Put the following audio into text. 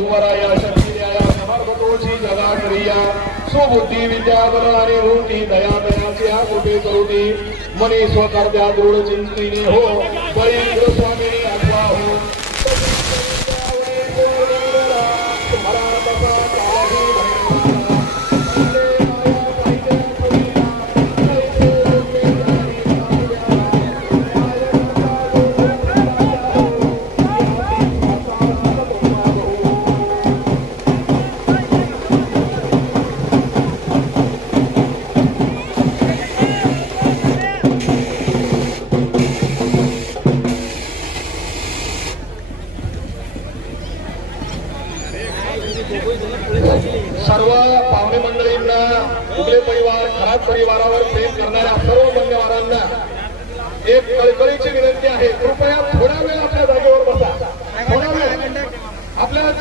वधुवराया शक्तीन्याया समर्थतोषी जगा क्रिया सुबुद्धी विद्या बलाने होती दया दयाच्या कृपे करुती मनी स्वकर्त्या दृढ चिंतिनी हो बळी स्वामिनी आठवा हो सर्व पाहुणे मंडळींना उगले परिवार खराब परिवारावर प्रेम करणाऱ्या सर्व मान्यवरांना एक कळकळीची विनंती आहे, कृपया थोडा वेळ आपल्या जागेवर बसा. थोडा वेळ आपल्याला